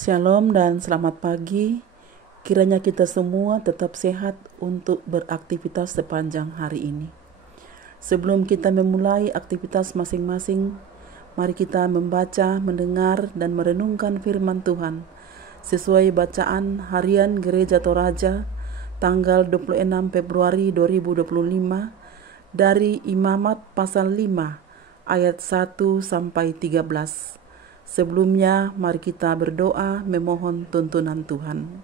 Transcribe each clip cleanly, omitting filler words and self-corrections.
Shalom dan selamat pagi. Kiranya kita semua tetap sehat untuk beraktivitas sepanjang hari ini. Sebelum kita memulai aktivitas masing-masing, mari kita membaca, mendengar, dan merenungkan firman Tuhan sesuai bacaan harian Gereja Toraja tanggal 26 Februari 2025 dari Imamat pasal 5 ayat 1 sampai 13. Sebelumnya, mari kita berdoa memohon tuntunan Tuhan.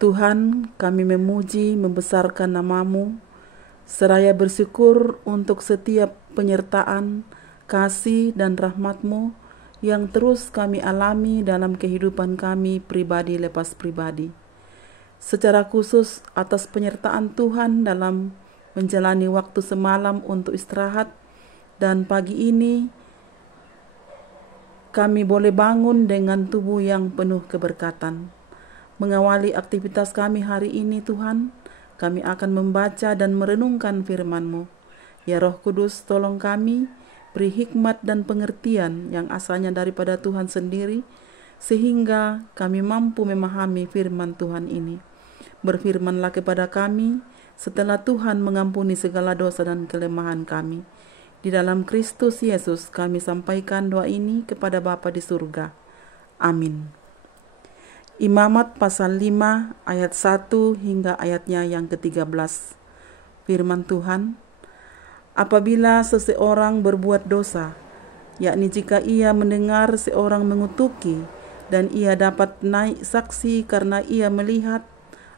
Tuhan, kami memuji, membesarkan nama-Mu, seraya bersyukur untuk setiap penyertaan, kasih, dan rahmat-Mu yang terus kami alami dalam kehidupan kami pribadi lepas pribadi. Secara khusus atas penyertaan Tuhan dalam menjalani waktu semalam untuk istirahat, dan pagi ini kami boleh bangun dengan tubuh yang penuh keberkatan. Mengawali aktivitas kami hari ini Tuhan, kami akan membaca dan merenungkan firman-Mu. Ya Roh Kudus, tolong kami, beri hikmat dan pengertian yang asalnya daripada Tuhan sendiri, sehingga kami mampu memahami firman Tuhan ini. Berfirmanlah kepada kami setelah Tuhan mengampuni segala dosa dan kelemahan kami. Di dalam Kristus Yesus kami sampaikan doa ini kepada Bapa di surga. Amin. Imamat pasal 5 ayat 1 hingga ayatnya yang ke-13. Firman Tuhan, apabila seseorang berbuat dosa, yakni jika ia mendengar seorang mengutuki dan ia dapat naik saksi karena ia melihat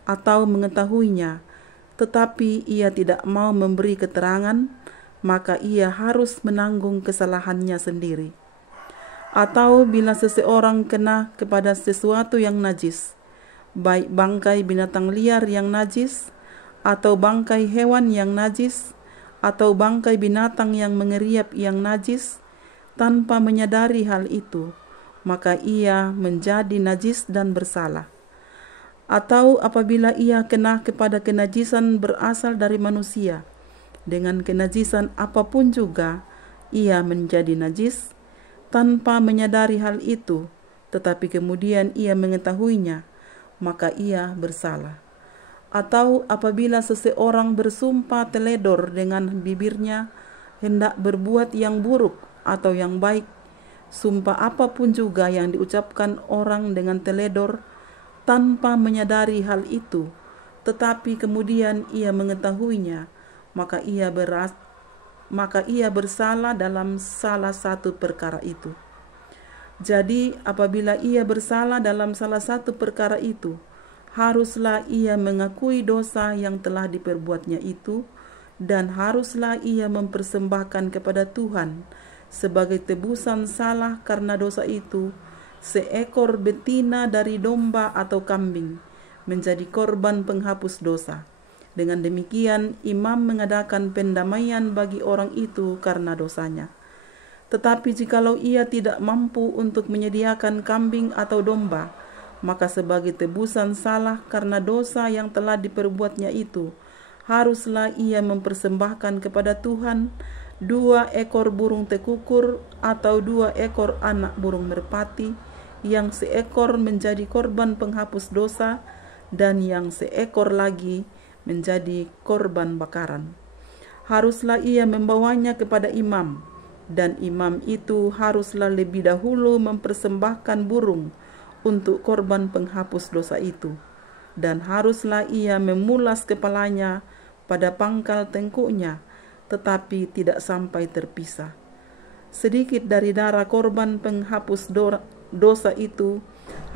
atau mengetahuinya, tetapi ia tidak mau memberi keterangan, maka ia harus menanggung kesalahannya sendiri. Atau bila seseorang kena kepada sesuatu yang najis, baik bangkai binatang liar yang najis, atau bangkai hewan yang najis, atau bangkai binatang yang mengeriap yang najis, tanpa menyadari hal itu, maka ia menjadi najis dan bersalah. Atau apabila ia kena kepada kenajisan berasal dari manusia, dengan kenajisan apapun juga, ia menjadi najis, tanpa menyadari hal itu, tetapi kemudian ia mengetahuinya, maka ia bersalah. Atau apabila seseorang bersumpah teledor dengan bibirnya, hendak berbuat yang buruk atau yang baik, sumpah apapun juga yang diucapkan orang dengan teledor, tanpa menyadari hal itu, tetapi kemudian ia mengetahuinya, maka ia bersalah dalam salah satu perkara itu. Jadi apabila ia bersalah dalam salah satu perkara itu, haruslah ia mengakui dosa yang telah diperbuatnya itu, dan haruslah ia mempersembahkan kepada Tuhan sebagai tebusan salah karena dosa itu seekor betina dari domba atau kambing menjadi korban penghapus dosa. Dengan demikian, imam mengadakan pendamaian bagi orang itu karena dosanya. Tetapi jikalau ia tidak mampu untuk menyediakan kambing atau domba, maka sebagai tebusan salah karena dosa yang telah diperbuatnya itu, haruslah ia mempersembahkan kepada Tuhan 2 ekor burung tekukur atau 2 ekor anak burung merpati, yang seekor menjadi korban penghapus dosa, dan yang seekor lagi menjadi korban bakaran. Haruslah ia membawanya kepada imam, dan imam itu haruslah lebih dahulu mempersembahkan burung untuk korban penghapus dosa itu, dan haruslah ia memulas kepalanya pada pangkal tengkuknya, tetapi tidak sampai terpisah. Sedikit dari darah korban penghapus dosa itu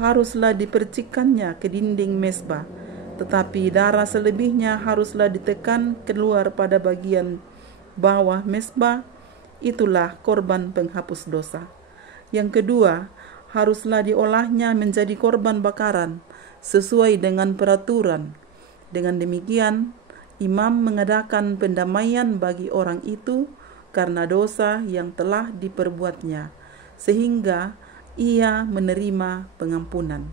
haruslah dipercikkannya ke dinding mezbah, tetapi darah selebihnya haruslah ditekan keluar pada bagian bawah mezbah. Itulah korban penghapus dosa. Yang kedua, haruslah diolahnya menjadi korban bakaran sesuai dengan peraturan. Dengan demikian, imam mengadakan pendamaian bagi orang itu karena dosa yang telah diperbuatnya, sehingga ia menerima pengampunan.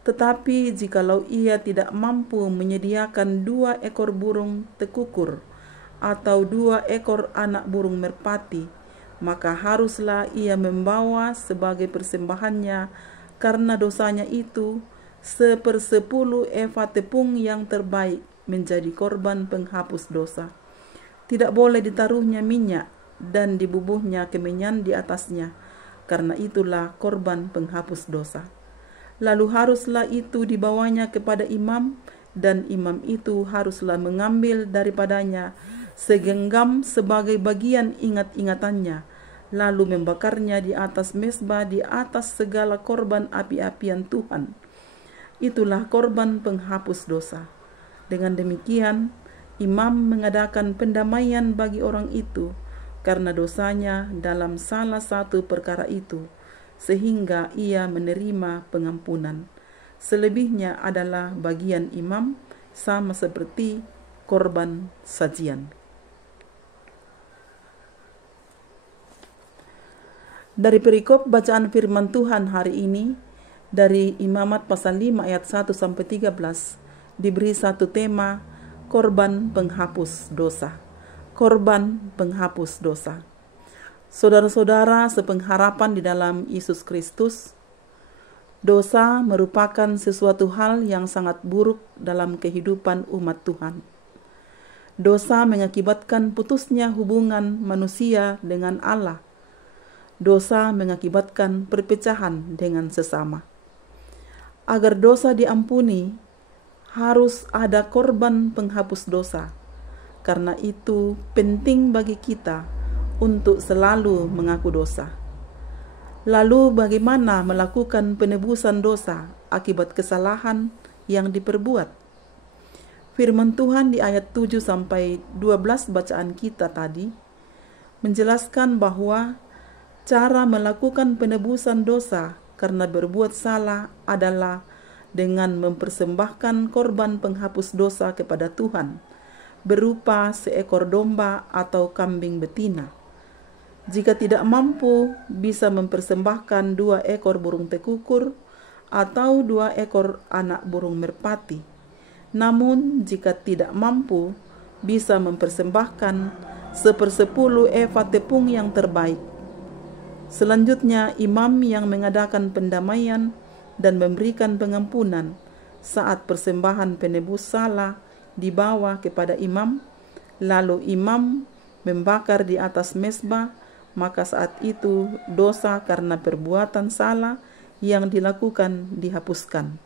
Tetapi jikalau ia tidak mampu menyediakan 2 ekor burung tekukur atau 2 ekor anak burung merpati, maka haruslah ia membawa sebagai persembahannya karena dosanya itu 1/10 eva tepung yang terbaik menjadi korban penghapus dosa. Tidak boleh ditaruhnya minyak dan dibubuhnya kemenyan di atasnya, karena itulah korban penghapus dosa. Lalu haruslah itu dibawanya kepada imam, dan imam itu haruslah mengambil daripadanya segenggam sebagai bagian ingat-ingatannya, lalu membakarnya di atas mezbah di atas segala korban api-apian Tuhan. Itulah korban penghapus dosa. Dengan demikian, imam mengadakan pendamaian bagi orang itu karena dosanya dalam salah satu perkara itu, sehingga ia menerima pengampunan. Selebihnya adalah bagian imam, sama seperti korban sajian. Dari perikop bacaan firman Tuhan hari ini, dari Imamat pasal 5 ayat 1-13, diberi satu tema, korban penghapus dosa. Korban penghapus dosa. Saudara-saudara sepengharapan di dalam Yesus Kristus, dosa merupakan sesuatu hal yang sangat buruk dalam kehidupan umat Tuhan. Dosa mengakibatkan putusnya hubungan manusia dengan Allah. Dosa mengakibatkan perpecahan dengan sesama. Agar dosa diampuni, harus ada korban penghapus dosa. Karena itu penting bagi kita untuk selalu mengaku dosa. Lalu bagaimana melakukan penebusan dosa akibat kesalahan yang diperbuat? Firman Tuhan di ayat 7-12 bacaan kita tadi menjelaskan bahwa cara melakukan penebusan dosa karena berbuat salah adalah dengan mempersembahkan korban penghapus dosa kepada Tuhan berupa seekor domba atau kambing betina. Jika tidak mampu, bisa mempersembahkan 2 ekor burung tekukur atau 2 ekor anak burung merpati. Namun, jika tidak mampu, bisa mempersembahkan 1/10 eva tepung yang terbaik. Selanjutnya, imam yang mengadakan pendamaian dan memberikan pengampunan saat persembahan penebus salah dibawa kepada imam, lalu imam membakar di atas mezbah, maka saat itu dosa karena perbuatan salah yang dilakukan dihapuskan.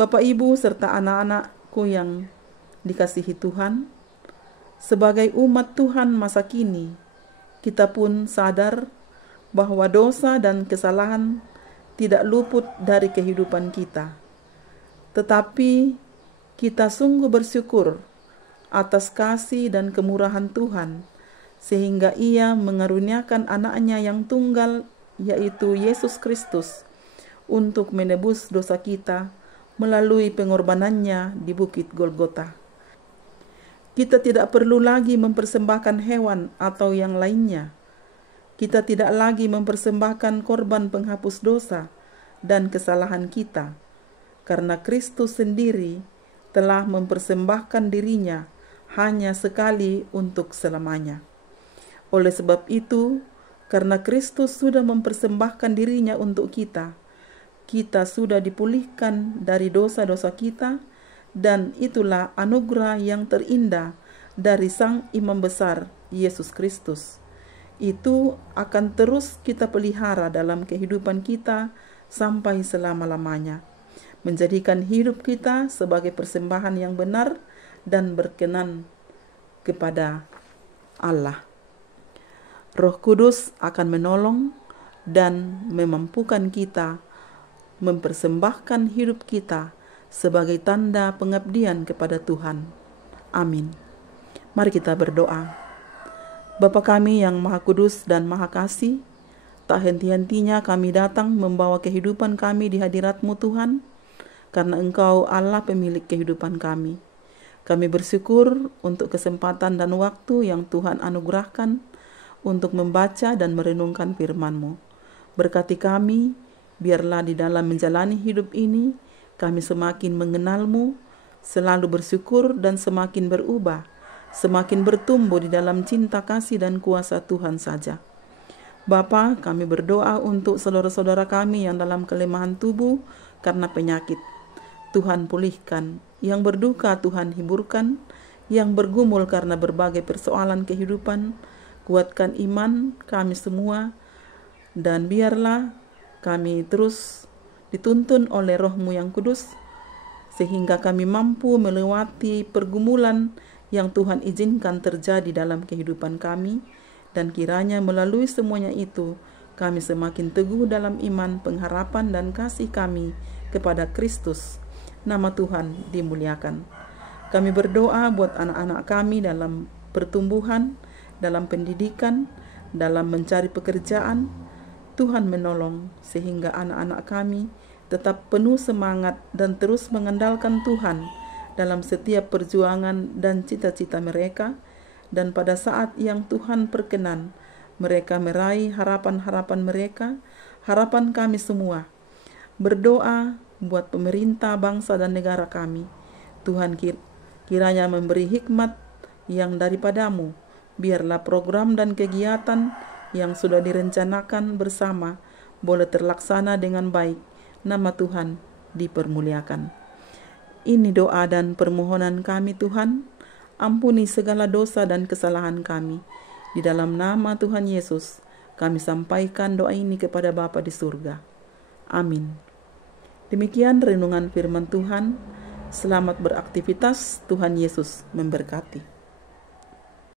Bapak, Ibu, serta anak-anakku yang dikasihi Tuhan, sebagai umat Tuhan masa kini, kita pun sadar bahwa dosa dan kesalahan tidak luput dari kehidupan kita. Tetapi kita sungguh bersyukur atas kasih dan kemurahan Tuhan, sehingga Ia mengaruniakan anaknya yang tunggal, yaitu Yesus Kristus, untuk menebus dosa kita melalui pengorbanannya di Bukit Golgota. Kita tidak perlu lagi mempersembahkan hewan atau yang lainnya. Kita tidak lagi mempersembahkan korban penghapus dosa dan kesalahan kita, karena Kristus sendiri telah mempersembahkan dirinya hanya sekali untuk selamanya. Oleh sebab itu, karena Kristus sudah mempersembahkan dirinya untuk kita, kita sudah dipulihkan dari dosa-dosa kita, dan itulah anugerah yang terindah dari Sang Imam Besar Yesus Kristus. Itu akan terus kita pelihara dalam kehidupan kita sampai selama-lamanya, menjadikan hidup kita sebagai persembahan yang benar dan berkenan kepada Allah. Roh Kudus akan menolong dan memampukan kita mempersembahkan hidup kita sebagai tanda pengabdian kepada Tuhan. Amin. Mari kita berdoa. Bapa kami yang Maha Kudus dan Maha Kasih, tak henti-hentinya kami datang membawa kehidupan kami di hadirat-Mu Tuhan, karena Engkau Allah pemilik kehidupan kami. Kami bersyukur untuk kesempatan dan waktu yang Tuhan anugerahkan untuk membaca dan merenungkan firman-Mu. Berkati kami, biarlah di dalam menjalani hidup ini, kami semakin mengenal-Mu, selalu bersyukur dan semakin berubah, semakin bertumbuh di dalam cinta kasih dan kuasa Tuhan saja. Bapa, kami berdoa untuk saudara-saudara kami yang dalam kelemahan tubuh karena penyakit. Tuhan pulihkan, yang berduka Tuhan hiburkan, yang bergumul karena berbagai persoalan kehidupan, kuatkan iman kami semua, dan biarlah kami terus dituntun oleh Roh-Mu yang kudus, sehingga kami mampu melewati pergumulan yang Tuhan izinkan terjadi dalam kehidupan kami, dan kiranya melalui semuanya itu, kami semakin teguh dalam iman, pengharapan, dan kasih kami kepada Kristus. Nama Tuhan dimuliakan. Kami berdoa buat anak-anak kami dalam pertumbuhan, dalam pendidikan, dalam mencari pekerjaan. Tuhan menolong sehingga anak-anak kami tetap penuh semangat dan terus mengandalkan Tuhan dalam setiap perjuangan dan cita-cita mereka. Dan pada saat yang Tuhan perkenan, mereka meraih harapan-harapan mereka, harapan kami semua. Berdoa buat pemerintah, bangsa, dan negara kami. Tuhan kiranya memberi hikmat yang daripadamu. Biarlah program dan kegiatan yang sudah direncanakan bersama boleh terlaksana dengan baik. Nama Tuhan dipermuliakan. Ini doa dan permohonan kami, Tuhan. Ampuni segala dosa dan kesalahan kami. Di dalam nama Tuhan Yesus, kami sampaikan doa ini kepada Bapa di surga. Amin. Demikian renungan firman Tuhan. Selamat beraktivitas. Tuhan Yesus memberkati.